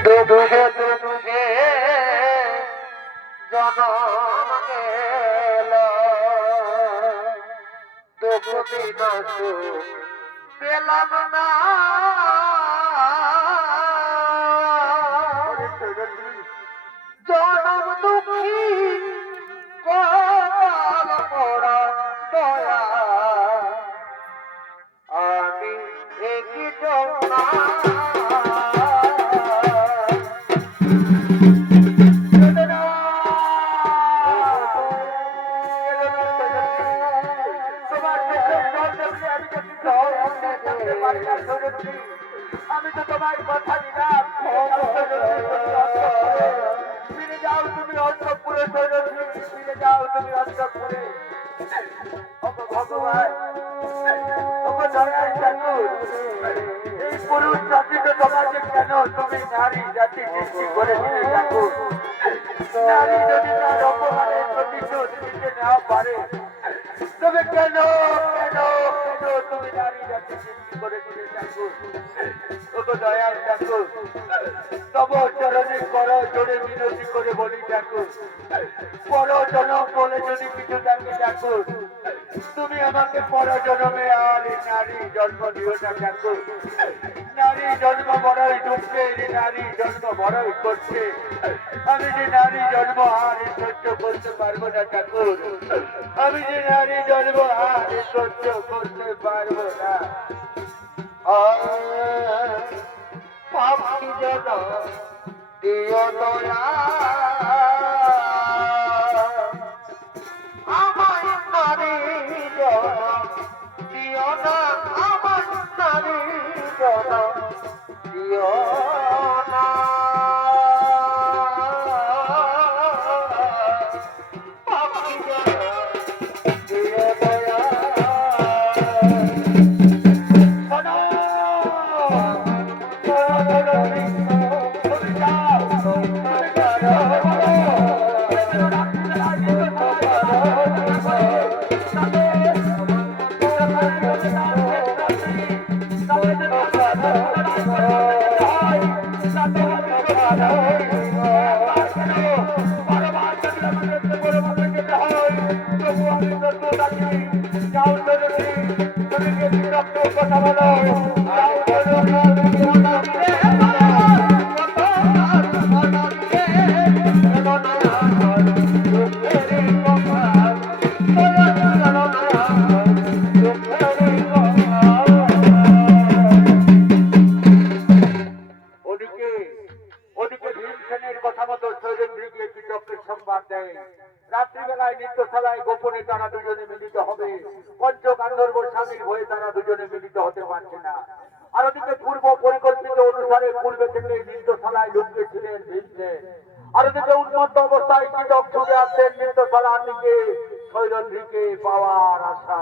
দুঃখে দুঃখে জনম গেল দুঃখ বিনা সুখ পেলাম না জনম দুঃখী কপাল পোড়া দয়া আমি একই জনা আমি তো তোমার কথা দিলাম ফিরে যাও তুমি অন্তপুরে ফিরে যাও তুমি অন্তপুরে ভগবান এই পুরুষ জাতিত তোমাকে কেন তুমি নারী জাতি সৃষ্টি করেছিলে ঠাকুর নারী যদি তার অপমানের প্রতিশোধ নিতে না পারে তবে কেন কেন কেন তুমি নারী জাতি সৃষ্টি করেছিলে ঠাকুর ওগো দয়াল ঠাকুর তব চরণে কর জোরে বিনতি করে বলি ঠাকুর পরজনম বলে যদি কিছু থাকে ঠাকুর তুমি আমাকে পরজনমে আর নারী জন্ম দিও না ঠাকুর নারী জন্ম বড়ই দুঃখের নারী জন্ম বড়ই করছে আমি যে নারী জন্ম আর সহ্য করতে পারবো না ঠাকুর আমি যে নারী জন্ম আর সহ্য করতে পারবো না পাপি যেন দিও দয়া আমার নারী জনম দিও না আমার নারী জনম দিও না পাপি যেন দিও দয়া রাত্রিবেলায় নৃত্যশালায় গোপনে তারা দুজনে মিলিত হবে পঞ্চগান্ধর্ব স্বামীর হয়ে তারা দুজনে মিলিত হতে পারছে না আর ওদিকে পূর্ব পরিকল্পিত অনুসারে পূর্বে থেকে নৃত্যশালায় লুকিয়েছিলেন ভীমসেন আর ওদিকে উন্মত্ত অবস্থায় কীটক ছুটে আসছেন নৃত্যশালার দিকে শৈরন্ধ্রীকে পাওয়ার আশা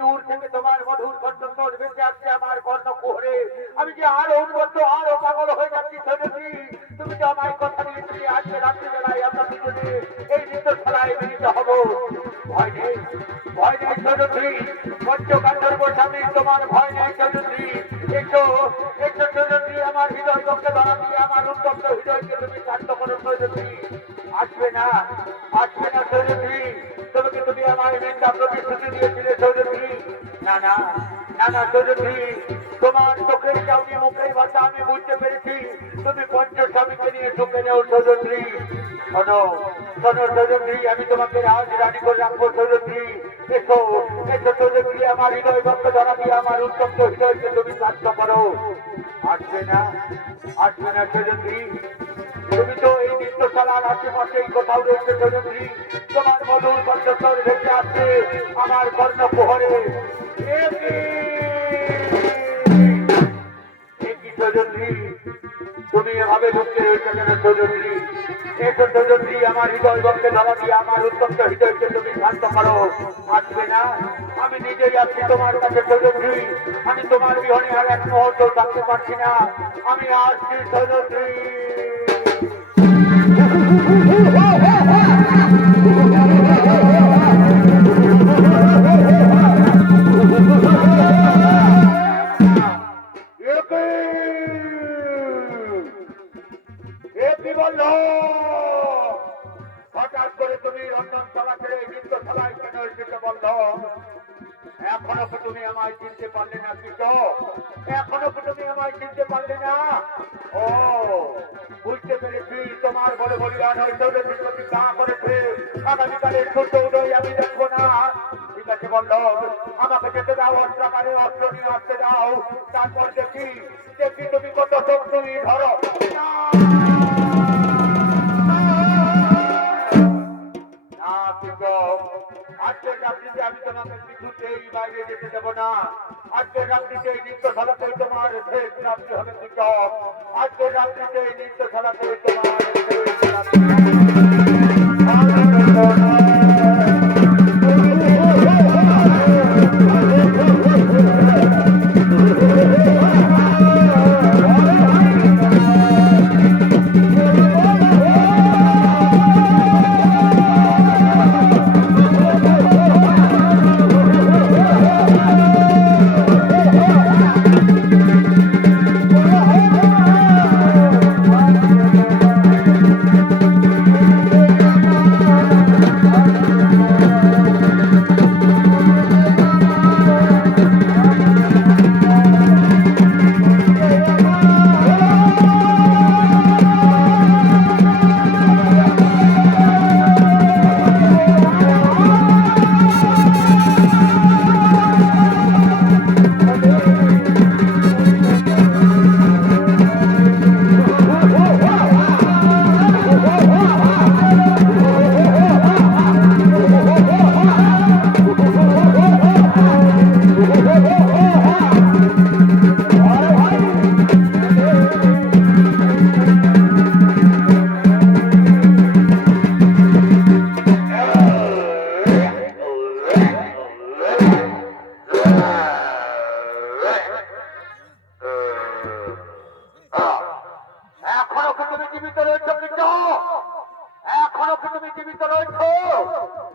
দূর থেকে তোমার মধুর কণ্ঠস্বর বেঁচে আসছে আমার কর্ণকুহরে। আমি যে আরো উন্মত্ত আরো পাগল হয়ে যাচ্ছি সৈন্যশ্রী। তুমি তো আমায় কথা দিয়েছিলে আজকে রাত্রিবেলায় আমরা দুজনে এই নৃত্যশালায় মিলিত হব। ভয় নেই সৈন্যশ্রী। পঞ্চকাণ্ডর্ব স্বামী তোমার ভয় নেই সৈন্যশ্রী। এসো এসো সৈন্যশ্রী, আমার হৃদয় পক্ষে ধরা দিয়ে আমার উত্তপ্ত হৃদয়কে তুমি শান্ত করো সৈন্যশ্রী। আসবে না সৈন্যশ্রী। তুমি আমায় মিথ্যা প্রতিশ্রুতি দিয়েছিলে সৈন্যশ্রী। না না না না সৈন্যশ্রী, তোমার চোখের চাউনি মুখের ভাষা আমি বুঝতে পেরেছি। তুমি পঞ্চস্বামীকে নিয়ে সুখে নেও সৈন্যশ্রী। শোনো শোনো সৈন্যশ্রী, আমি তোমাকে রাজ রানী করে রাখবো সৈন্যশ্রী। এসো এসো সৈন্যশ্রী, আমার হৃদয় পক্ষে ধরা দিয়ে আমার উত্তপ্ত হৃদয়কে তুমি শান্ত করো। আসবে না সৈন্যশ্রী। তুমি তো এই নৃত্যশালার আশেপাশেই কোথাও রয়েছে সৈন্যশ্রী। তোমার মধুর কণ্ঠস্বর ভেসে আসছে আমার কর্ণকুহরে। সৈন্যশ্রী, তুমি এভাবে ঢুকতে রয়েছে কেন সৈন্যশ্রী? এসো সৈন্যশ্রী, আমার হৃদয় পক্ষে ধরা দিয়ে আমার উত্তপ্ত হৃদয়কে তুমি শান্ত করো। আসবে না? আমি নিজেই আছি তোমার কাছে সৈন্যশ্রী। আমি তোমার বিহনে আর এক মুহূর্ত থাকতে পারছি না। আমি আসছি সৈন্যশ্রী। হঠাৎ করে তুমি রন্ধনশালা ছেড়ে নৃত্যশালায় কেন এসেছে বলল? এখনো কি তুমি আমায় চিনতে পারলে না কৃষক? এখনো কি তুমি আমায় চিনতে পারলে না? ও বুঝতে পেরেছি, তোমার বলে বলিয়া নয় সৌরভী তা করেছে। আগামীকালের সূর্য উদয় আমি দেখবো না। ঠিক আছে বলল, আমাকে যেতে দাও, অস্ত্রাগারে অস্ত্র নিয়ে আসতে দাও। তারপর দেখি তুমি কত শক্তি ধরো। আজকের রাত্রিতে আমি তোমাকে কিছুতেই বাইরে যেতে দেবো না। আজকের রাত্রিতে এই নৃত্যশালাতেই তোমার শেষ রাত্রি হবে কৃষক। আজকের রাত্রিতে এই নৃত্যশালাতেই তোমার শেষ রাত্রি।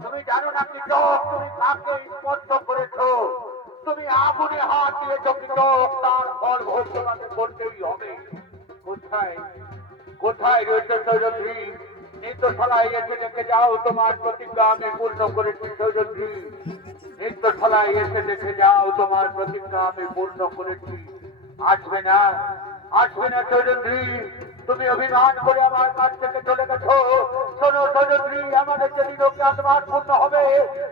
তুমি জানো না কৃষক, তুমি কাকে স্পর্শ করেছো? তুমি আগুনে হাত দিয়েছো কৃষক, তার ফল ভোগ তোমাকে করতেই হবে। কোথায় কোথায় রয়েছে সৈরন্ধ্রী? নৃত্যশালায় এসে দেখে যাও, তোমার প্রতিজ্ঞা আমি পূর্ণ করেছি সৈরন্ধ্রী। নৃত্যশালায় এসে দেখে যাও, তোমার প্রতিজ্ঞা আমি পূর্ণ করেছি। আসবে না সৈরন্ধ্রী। তুমি অভিমান করে আমার কাছ থেকে চলে গেছো। শোনো সৈরন্ধ্রী, আমাদের যেদিন অজ্ঞাতবাদ পূর্ণ হবে,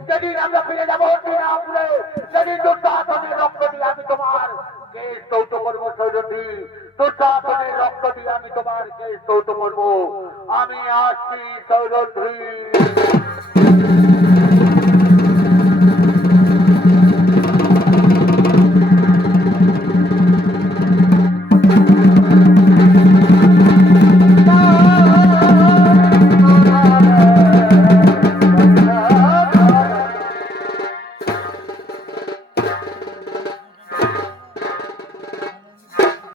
সেদিন আমরা ফিরে যাবো শ্রীরামপুরে। সেদিন দুঃশাসনের রক্ত দিয়ে আমি তোমার কেস তৌত করবো সৈরন্ধ্রী। দুঃশাসনের রক্ত দিয়ে আমি তোমার কেস তৌত করবো। আমি আসছি সৈরন্ধ্রী।